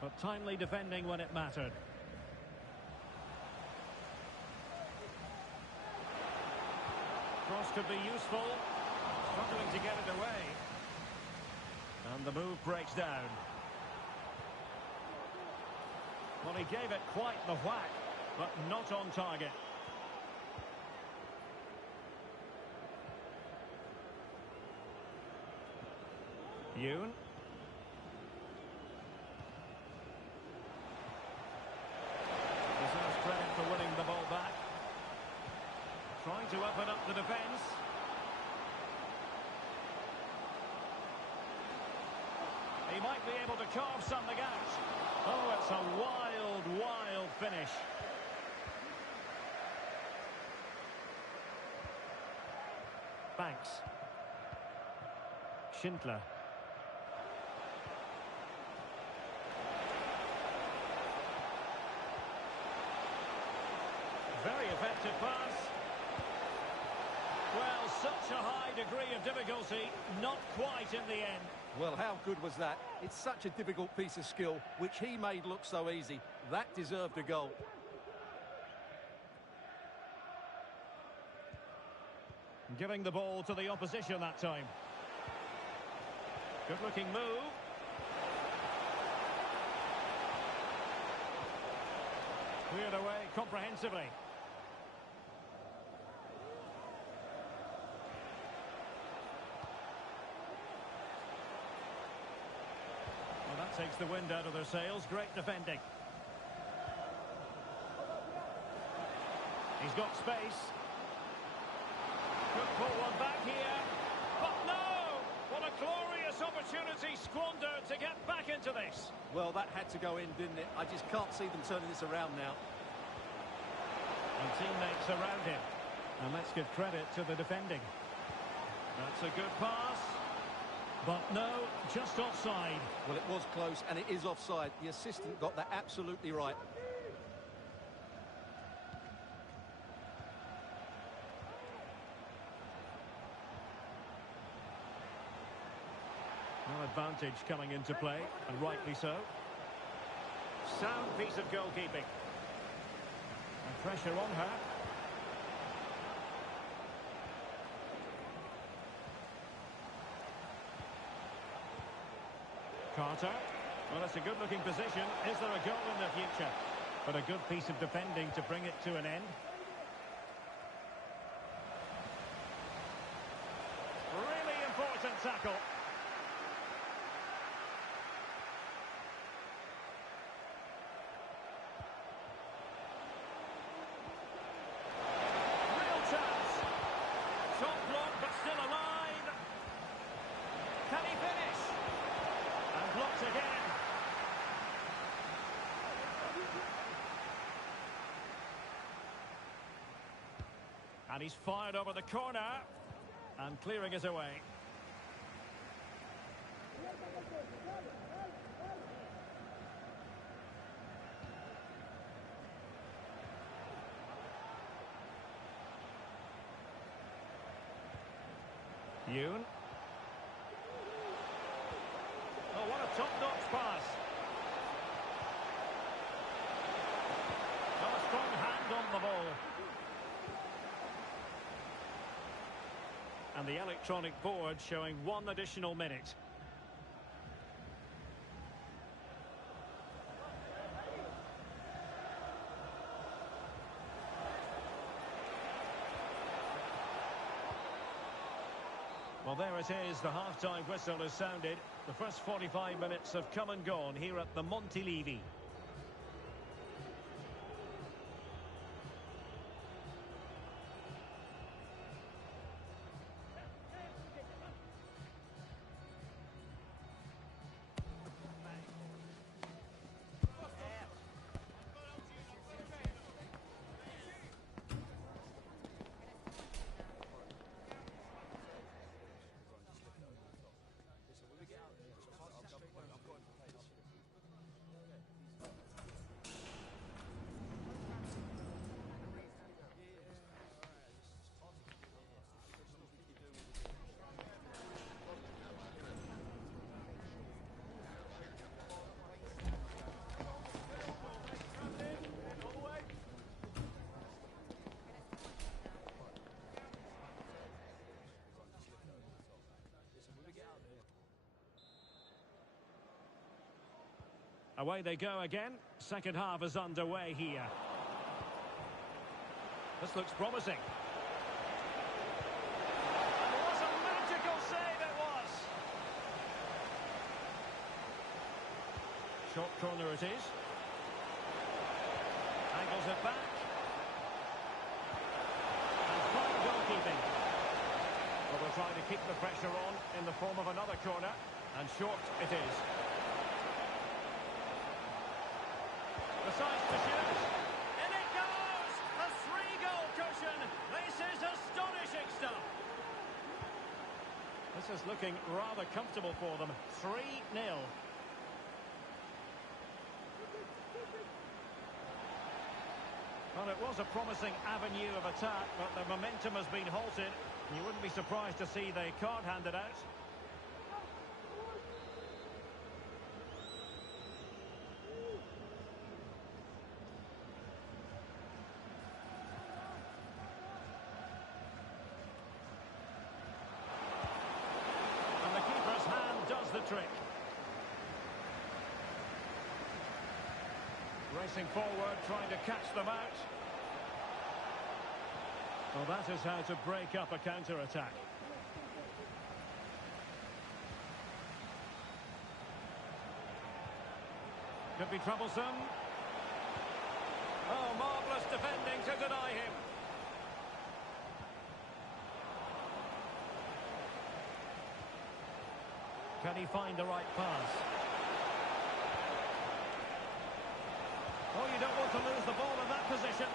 But timely defending when it mattered. Cross could be useful. Struggling to get it away. And the move breaks down. Well, he gave it quite the whack, but not on target. Yoon. Deserves credit for winning the ball back. Trying to open up the defence. He might be able to carve something out. Oh, it's a wild, wild finish. Banks. Schindler. Very effective pass. Well, such a high degree of difficulty, not quite in the end. Well, how good was that? It's such a difficult piece of skill, which he made look so easy. That deserved a goal. Giving the ball to the opposition that time. Good-looking move. Cleared away comprehensively. takes the wind out of their sails. Great defending. He's got space. Could pull one back here. But no! What a glorious opportunity squandered to get back into this. Well, that had to go in, didn't it? I just can't see them turning this around now. And teammates around him. And let's give credit to the defending. That's a good pass. But no, just offside. Well, it was close, and it is offside. The assistant got that absolutely right. No advantage coming into play, and rightly so. Sound piece of goalkeeping. And pressure on her. Carter. Well, it's a good-looking position. Is there a goal in the future? But a good piece of defending to bring it to an end. Really important tackle. Real chance. Top block, but still alive. Can he finish? And blocked again. And he's fired over the corner. And clearing it away. Yoon. Oh, what a top-notch pass. Got a strong hand on the ball. And the electronic board showing 1 additional minute. Well, there it is. The half-time whistle has sounded. The first 45 minutes have come and gone here at the Montilivi. Away they go again. Second half is underway here. This looks promising. And what a magical save it was! Short corner it is. Angles it back. And fine goalkeeping. Well, they're trying to keep the pressure on in the form of another corner. And short it is. Decides to shoot. In it goes! A 3-goal cushion. This is astonishing stuff. This is looking rather comfortable for them. 3-0. Well, it was a promising avenue of attack, but the momentum has been halted. You wouldn't be surprised to see the card handed out. Trick. Racing forward, trying to catch them out. Well, that is how to break up a counter-attack. Could be troublesome. Oh, marvellous defending to deny him. Can he find the right pass? Oh, you don't want to lose the ball in that position.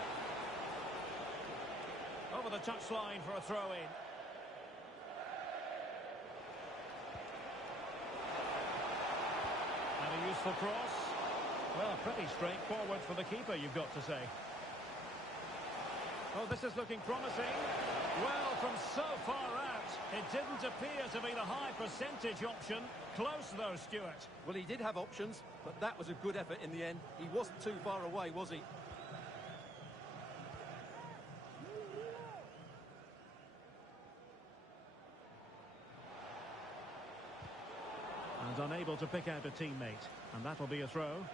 Over the touchline for a throw-in. And a useful cross. Well, pretty straightforward for the keeper, you've got to say. Oh, this is looking promising. Well, from so far out, it didn't appear to be the high percentage option. Close, though, Stuart. Well, he did have options, but that was a good effort in the end. He wasn't too far away, was he? And unable to pick out a teammate. And that'll be a throw.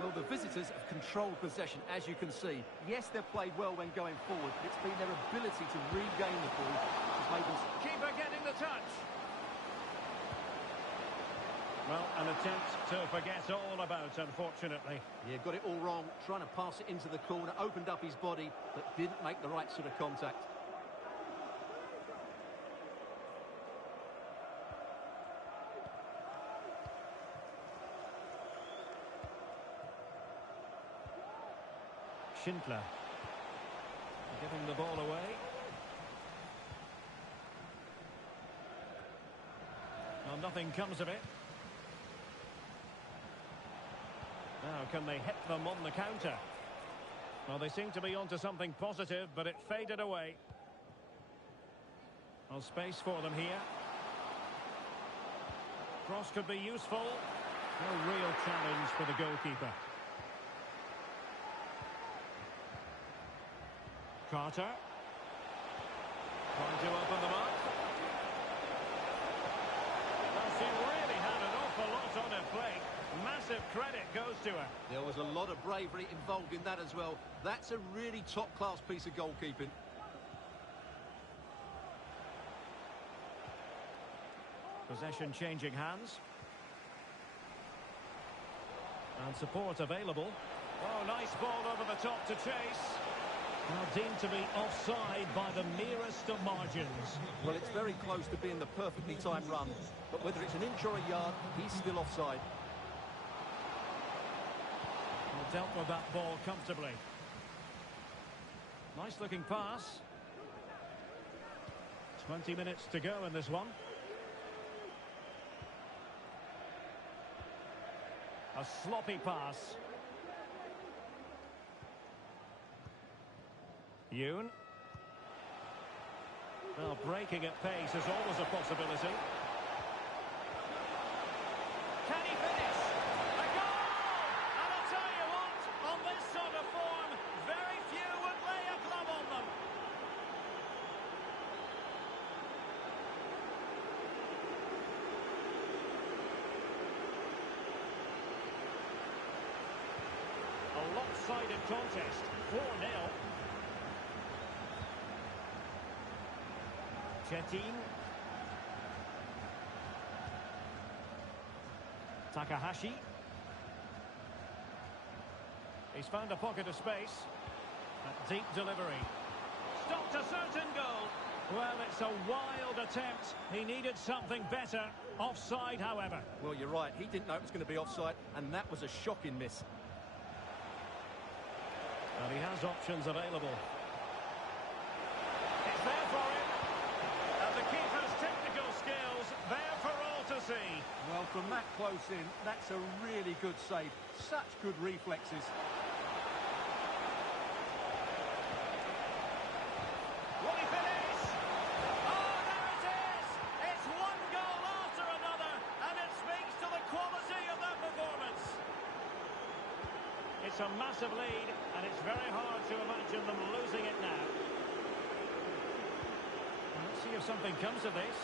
Well, the visitors have controlled possession, as you can see. Yes, they've played well when going forward, but it's been their ability to regain the ball which has made them... Keeper getting the touch. Well, an attempt to forget all about, unfortunately. Yeah, got it all wrong. Trying to pass it into the corner, opened up his body, but didn't make the right sort of contact. Schindler giving the ball away. Well, nothing comes of it. Now, can they hit them on the counter? Well, they seem to be onto something positive, but it faded away. Well, space for them here. Cross could be useful. No real challenge for the goalkeeper. Carter. Trying to open them up. Well, she really had an awful lot on her plate. Massive credit goes to her. There was a lot of bravery involved in that as well. That's a really top-class piece of goalkeeping. Possession changing hands. And support available. Oh, nice ball over the top to chase. Now deemed to be offside by the merest of margins. Well, it's very close to being the perfectly timed run. But whether it's an inch or a yard, he's still offside. Well, dealt with that ball comfortably. Nice looking pass. 20 minutes to go in this one. A sloppy pass. Yoon. Well, breaking at pace is always a possibility. Can he finish? A goal! And I'll tell you what, on this sort of form, very few would lay a glove on them. A lopsided contest, 4-0. Chetin. Takahashi. He's found a pocket of space. A deep delivery. Stopped a certain goal. Well, it's a wild attempt. He needed something better. Offside, however. Well, you're right. He didn't know it was going to be offside, and that was a shocking miss. Well, he has options available. It's there for him. And the keeper's technical skills there for all to see. Well, from that close in, that's a really good save. Such good reflexes. Will he finish? Oh, there it is! It's one goal after another, and it speaks to the quality of that performance. It's a massive lead, and it's very hard to imagine them losing it now. Let's see if something comes of this.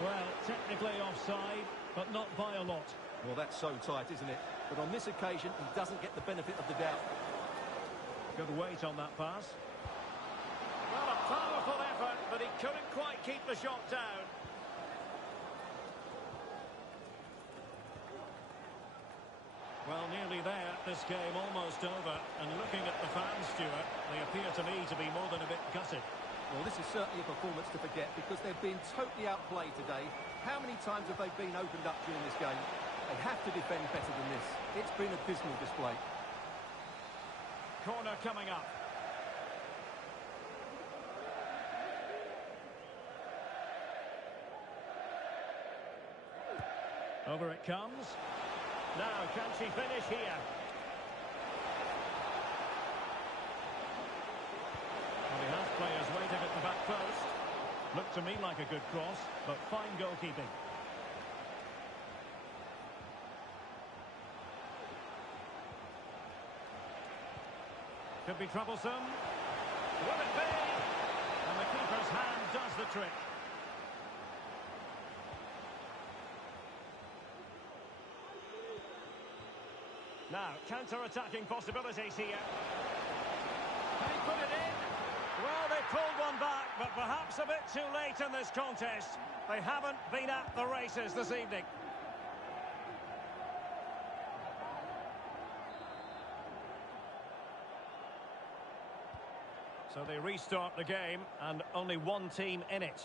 Well, technically offside, but not by a lot. Well, that's so tight, isn't it? But on this occasion, he doesn't get the benefit of the doubt. Good weight on that pass. Well, a powerful effort, but he couldn't quite keep the shot down. Well, nearly there. This game almost over. And looking at the fans, Stuart, they appear to me to be more than a bit gutted. Well, this is certainly a performance to forget because they've been totally outplayed today. How many times have they been opened up during this game? They have to defend better than this. It's been a dismal display. Corner coming up. Over it comes. Now, can she finish here? Well, he has players waiting at the back post. Looked to me like a good cross, but fine goalkeeping. Could be troublesome. Will it be? And the keeper's hand does the trick. Now, counter-attacking possibilities here. Can he put it in? Well, they pulled one back, but perhaps a bit too late in this contest. They haven't been at the races this evening. So they restart the game, and only one team in it.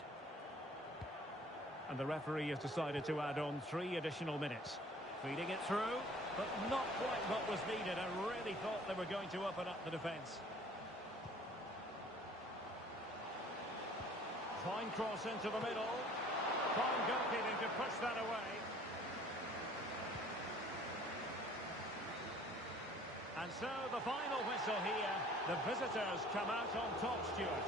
And the referee has decided to add on 3 additional minutes. Feeding it through, but not quite what was needed. I really thought they were going to open up the defence. Fine cross into the middle. Fine goalkeeping to push that away. And so the final whistle here. The visitors come out on top, Stuart.